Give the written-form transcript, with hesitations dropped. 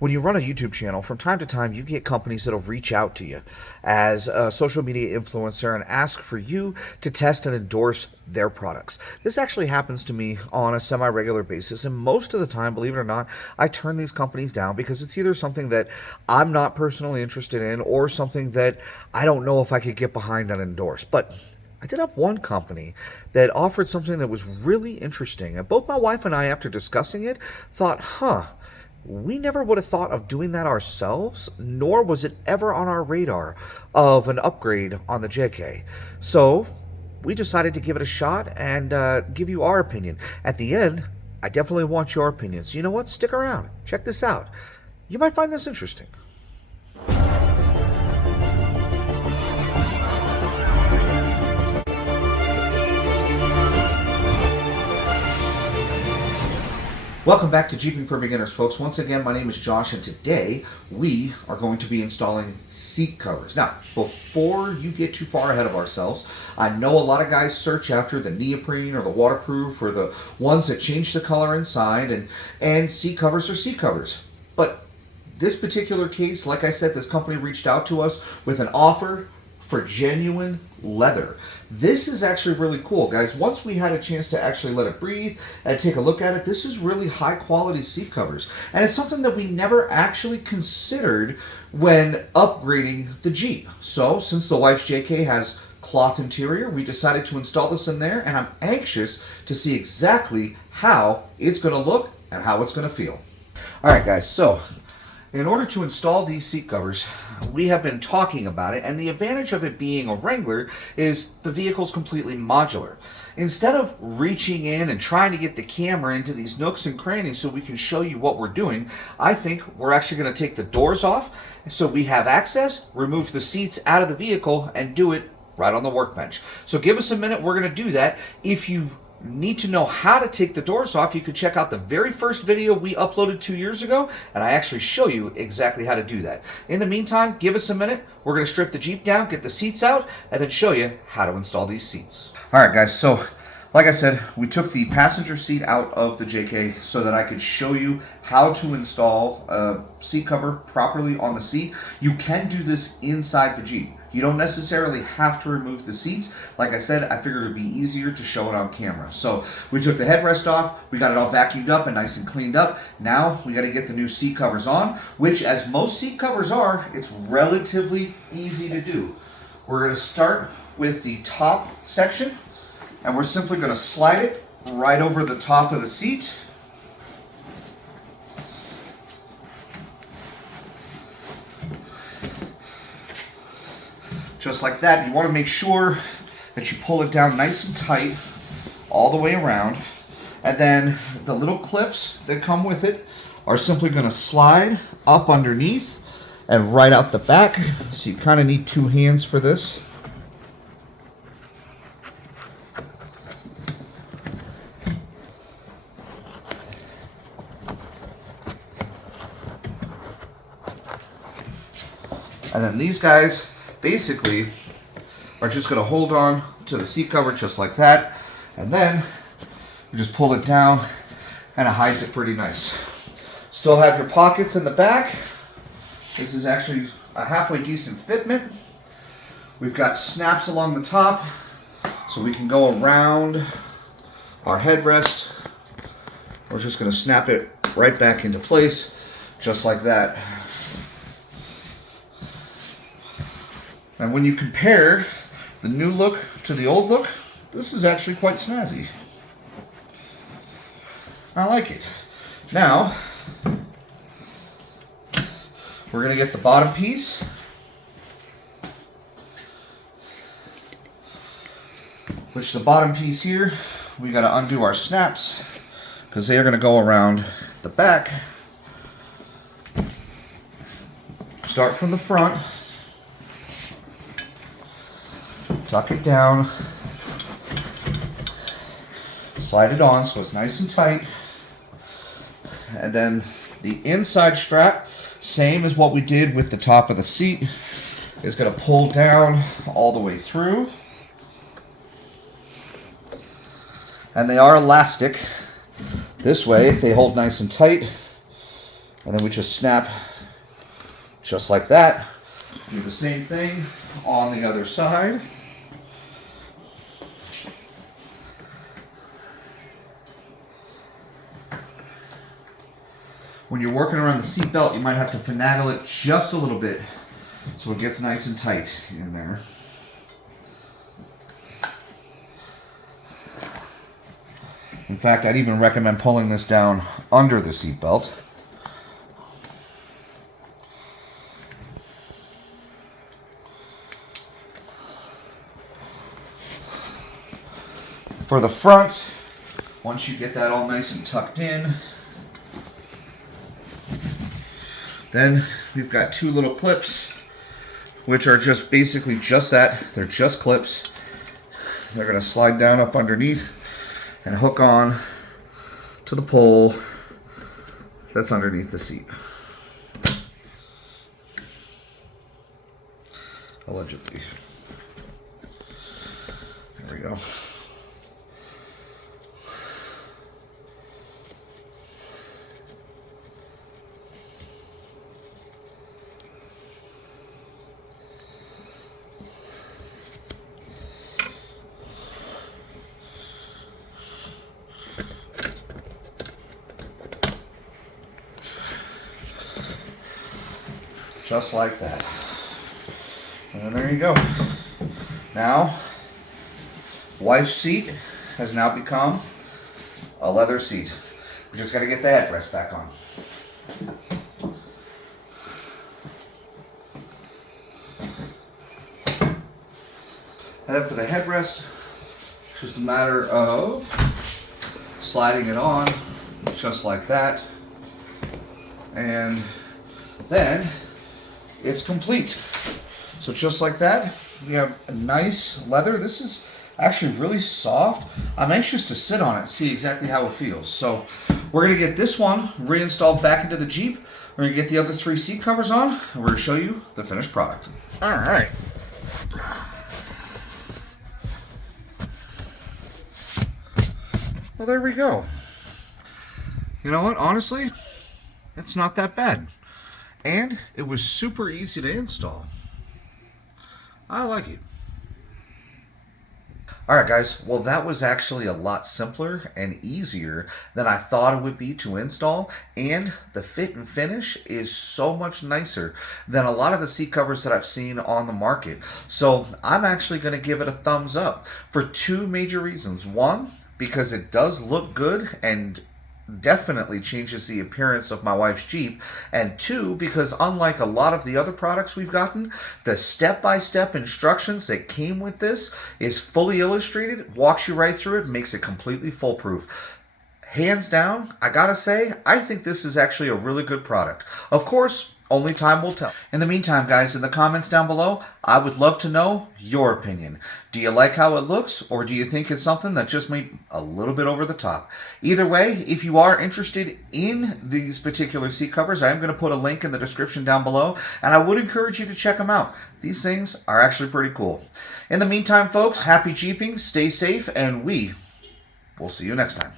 When you run a YouTube channel, from time to time, you get companies that'll reach out to you as a social media influencer and ask for you to test and endorse their products. This actually happens to me on a semi-regular basis, and most of the time, believe it or not, I turn these companies down because it's either something that I'm not personally interested in or something that I don't know if I could get behind and endorse. But I did have one company that offered something that was really interesting, and both my wife and I, after discussing it, thought, we never would have thought of doing that ourselves, nor was it ever on our radar of an upgrade on the JK. So we decided to give it a shot and give you our opinion. At the end, I definitely want your opinion. So you know what? Stick around. Check this out. You might find this interesting. Welcome back to Jeeping for Beginners, folks. Once again, my name is Josh, and today we are going to be installing seat covers. Now, before you get too far ahead of ourselves, I know a lot of guys search after the neoprene or the waterproof or the ones that change the color inside, and seat covers are seat covers. But this particular case, like I said, this company reached out to us with an offer for genuine leather. This is actually really cool, guys. Once we had a chance to actually let it breathe and take a look at it, this is really high quality seat covers. And it's something that we never actually considered when upgrading the Jeep. So since the wife's JK has cloth interior, we decided to install this in there, and I'm anxious to see exactly how it's going to look and how it's going to feel. All right, guys, so in order to install these seat covers, we have been talking about it, and the advantage of it being a Wrangler is the vehicle's completely modular. Instead of reaching in and trying to get the camera into these nooks and crannies so we can show you what we're doing, I think we're actually going to take the doors off so we have access, remove the seats out of the vehicle, and do it right on the workbench. So give us a minute, we're going to do that. If you need to know how to take the doors off, you could check out the very first video we uploaded 2 years ago, and I actually show you exactly how to do that. In the meantime, give us a minute. We're going to strip the Jeep down, get the seats out, and then show you how to install these seats. All right, guys, so like I said, we took the passenger seat out of the JK so that I could show you how to install a seat cover properly on the seat. You can do this inside the Jeep. You don't necessarily have to remove the seats. Like I said, I figured it would be easier to show it on camera. So we took the headrest off, we got it all vacuumed up and nice and cleaned up. Now we got to get the new seat covers on, which, as most seat covers are, it's relatively easy to do. We're going to start with the top section, and we're simply going to slide it right over the top of the seat. Just like that. You want to make sure that you pull it down nice and tight all the way around. And then the little clips that come with it are simply going to slide up underneath and right out the back. So you kind of need two hands for this. And then these guys basically are just going to hold on to the seat cover just like that, and then you just pull it down and it hides it pretty nice. Still have your pockets in the back. This is actually a halfway decent fitment. We've got snaps along the top so we can go around our headrest. We're just going to snap it right back into place just like that. And when you compare the new look to the old look, this is actually quite snazzy. I like it. Now, we're going to get the bottom piece. Which the bottom piece here, we got to undo our snaps because they are going to go around the back. Start from the front. Tuck it down, slide it on so it's nice and tight, and then the inside strap, same as what we did with the top of the seat, is going to pull down all the way through, and they are elastic. This way they hold nice and tight, And then we just snap just like that. Do the same thing on the other side. When you're working around the seat belt, you might have to finagle it just a little bit so it gets nice and tight in there. In fact, I'd even recommend pulling this down under the seat belt. For the front, once you get that all nice and tucked in, then we've got two little clips, which are just basically just that. They're just clips. They're going to slide down up underneath and hook on to the pole that's underneath the seat. Allegedly. There we go. Just like that. And there you go. Now, wife's seat has now become a leather seat. We just got to get the headrest back on. And then for the headrest, it's just a matter of sliding it on just like that. And then it's complete. So just like that, you have a nice leather. This is actually really soft. I'm anxious to sit on it and see exactly how it feels. So we're gonna get this one reinstalled back into the Jeep. We're gonna get the other three seat covers on, and we're gonna show you the finished product. All right. Well, there we go. You know what, honestly, it's not that bad. And it was super easy to install. I like it. Alright guys, well that was actually a lot simpler and easier than I thought it would be to install, and the fit and finish is so much nicer than a lot of the seat covers that I've seen on the market. So I'm actually going to give it a thumbs up for two major reasons. One, because it does look good and definitely changes the appearance of my wife's Jeep, and two, because unlike a lot of the other products we've gotten, the step-by-step instructions that came with this is fully illustrated, walks you right through it, makes it completely foolproof. Hands down, I gotta say, I think this is actually a really good product. Of course, only time will tell. In the meantime, guys, in the comments down below, I would love to know your opinion. Do you like how it looks, or do you think it's something that just may be a little bit over the top? Either way, if you are interested in these particular seat covers, I am going to put a link in the description down below, and I would encourage you to check them out. These things are actually pretty cool. In the meantime, folks, happy Jeeping, stay safe, and we will see you next time.